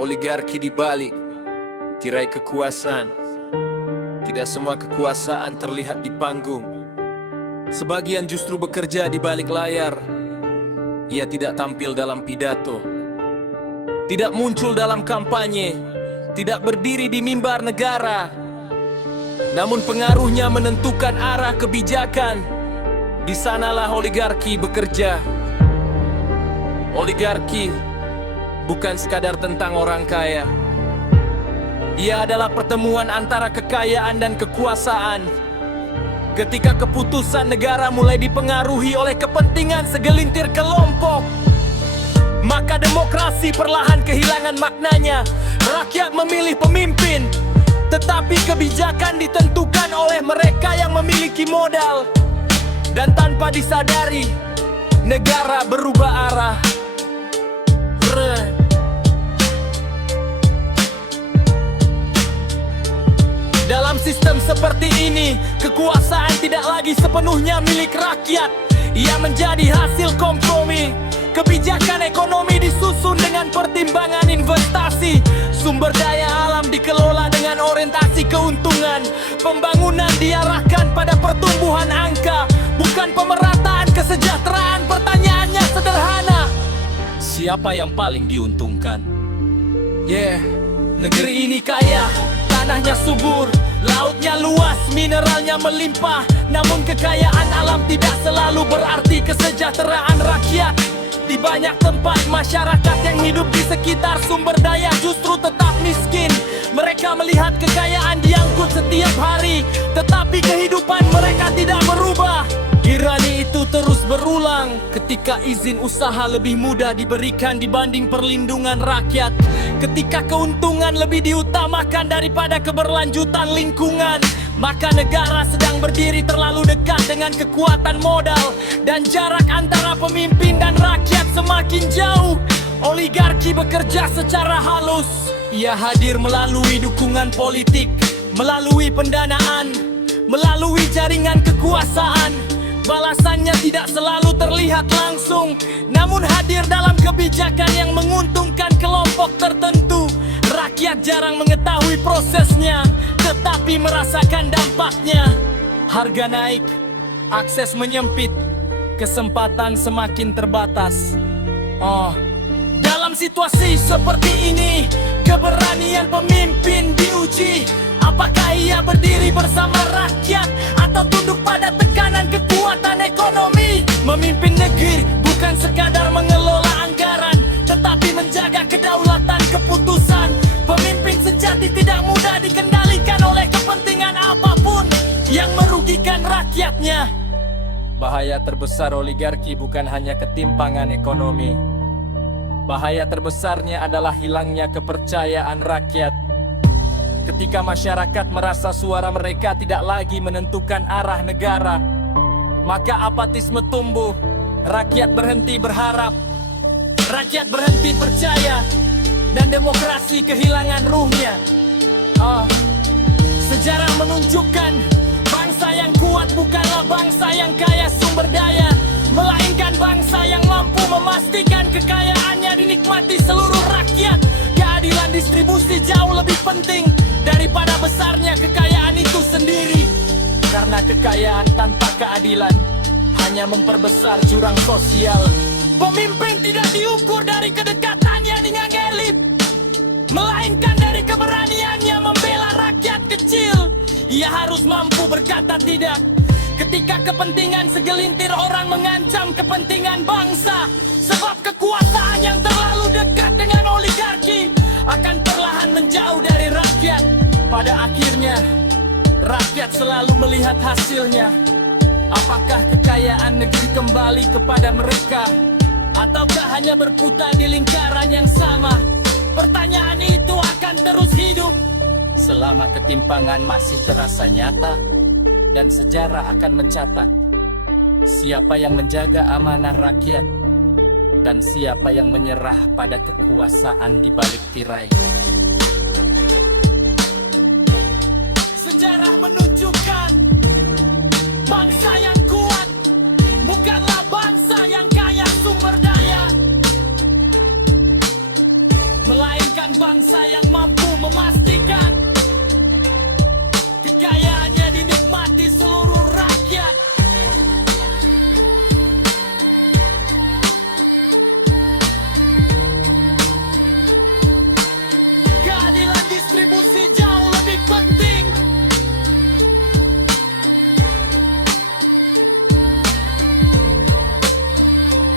oligarki di balik tirai kekuasaan. Tidak semua kekuasaan terlihat di panggung. Sebagian justru bekerja di balik layar. Ia tidak tampil dalam pidato, tidak muncul dalam kampanye, tidak berdiri di mimbar negara. Namun pengaruhnya menentukan arah kebijakan. Di sanalah oligarki bekerja. Oligarki bukan sekadar tentang orang kaya. Ia adalah pertemuan antara kekayaan dan kekuasaan. Ketika keputusan negara mulai dipengaruhi oleh kepentingan segelintir kelompok, maka demokrasi perlahan kehilangan maknanya. Rakyat memilih pemimpin, tetapi kebijakan ditentukan oleh mereka yang memiliki modal. Dan tanpa disadari, negara berubah arah. Dalam sistem seperti ini, kekuasaan tidak lagi sepenuhnya milik rakyat. Ia menjadi hasil kompromi. Kebijakan ekonomi disusun dengan pertimbangan investasi. Sumber daya alam dikelola dengan orientasi keuntungan. Pembangunan diarahkan pada pertumbuhan angka, bukan pemerataan kesejahteraan. Pertanyaannya sederhana: siapa yang paling diuntungkan? Negeri ini kaya, tanahnya subur, lautnya luas, mineralnya melimpah. Namun kekayaan alam tidak selalu berarti kesejahteraan rakyat. Di banyak tempat, masyarakat yang hidup di sekitar sumber daya justru tetap miskin. Mereka melihat kekayaan diangkut setiap hari, tetapi kehidupan mereka tidak berubah. Ironi itu terus berulang ketika izin usaha lebih mudah diberikan dibanding perlindungan rakyat. Ketika keuntungan lebih diutamakan daripada keberlanjutan lingkungan, maka negara sedang berdiri terlalu dekat dengan kekuatan modal. Dan jarak antara pemimpin dan rakyat semakin jauh. Oligarki bekerja secara halus. Ia hadir melalui dukungan politik, melalui pendanaan, melalui jaringan kekuasaan. Balasannya tidak selalu terlihat langsung, namun hadir dalam kebijakan yang menguntungkan kelompok tertentu. Rakyat jarang mengetahui prosesnya, tetapi merasakan dampaknya. Harga naik, akses menyempit, kesempatan semakin terbatas. Dalam situasi seperti ini, keberanian pemimpin diuji. Apakah ia berdiri bersama rakyat atau tunduk pada tekanan kekuatan ekonomi? Memimpin negeri bukan sekadar mengelola anggaran, tetapi menjaga kedaulatan keputusan. Pemimpin sejati tidak mudah dikendalikan oleh kepentingan apapun yang merugikan rakyatnya. Bahaya terbesar oligarki bukan hanya ketimpangan ekonomi. Bahaya terbesarnya adalah hilangnya kepercayaan rakyat. Ketika masyarakat merasa suara mereka tidak lagi menentukan arah negara, maka apatisme tumbuh. Rakyat berhenti berharap, rakyat berhenti percaya, dan demokrasi kehilangan ruhnya. Sejarah menunjukkan bangsa yang kuat bukanlah bangsa yang kaya sumber daya, melainkan bangsa yang mampu memastikan kekayaannya dinikmati seluruh rakyat. Keadilan distribusi jauh lebih penting daripada besarnya kekayaan itu sendiri. Karena kekayaan tanpa keadilan hanya memperbesar jurang sosial. Pemimpin tidak diukur dari kedekatannya dengan elit, melainkan dari keberaniannya membela rakyat kecil. Ia harus mampu berkata tidak ketika kepentingan segelintir orang mengancam kepentingan bangsa. Sebab kekuasaan yang terlalu dekat dengan oligarki akan perlahan menjauh dari rakyat. Pada akhirnya, rakyat selalu melihat hasilnya. Apakah kekayaan negeri kembali kepada mereka, ataukah hanya berputar di lingkaran yang sama? Pertanyaan itu akan terus hidup selama ketimpangan masih terasa nyata, dan sejarah akan mencatat siapa yang menjaga amanah rakyat dan siapa yang menyerah pada kekuasaan di balik tirai. Sejarah menunjukkan bangsa yang kuat bukanlah bangsa yang kaya sumber daya, melainkan bukan bangsa yang mampu memastikan kekayaannya dinikmati seluruh rakyat. Keadilan distribusi jauh lebih penting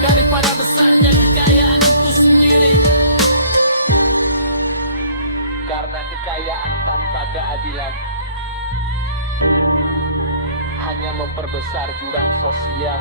daripada besarnya kekayaan itu sendiri. Karena kekayaan tanpa keadilan hanya memperbesar jurang sosial.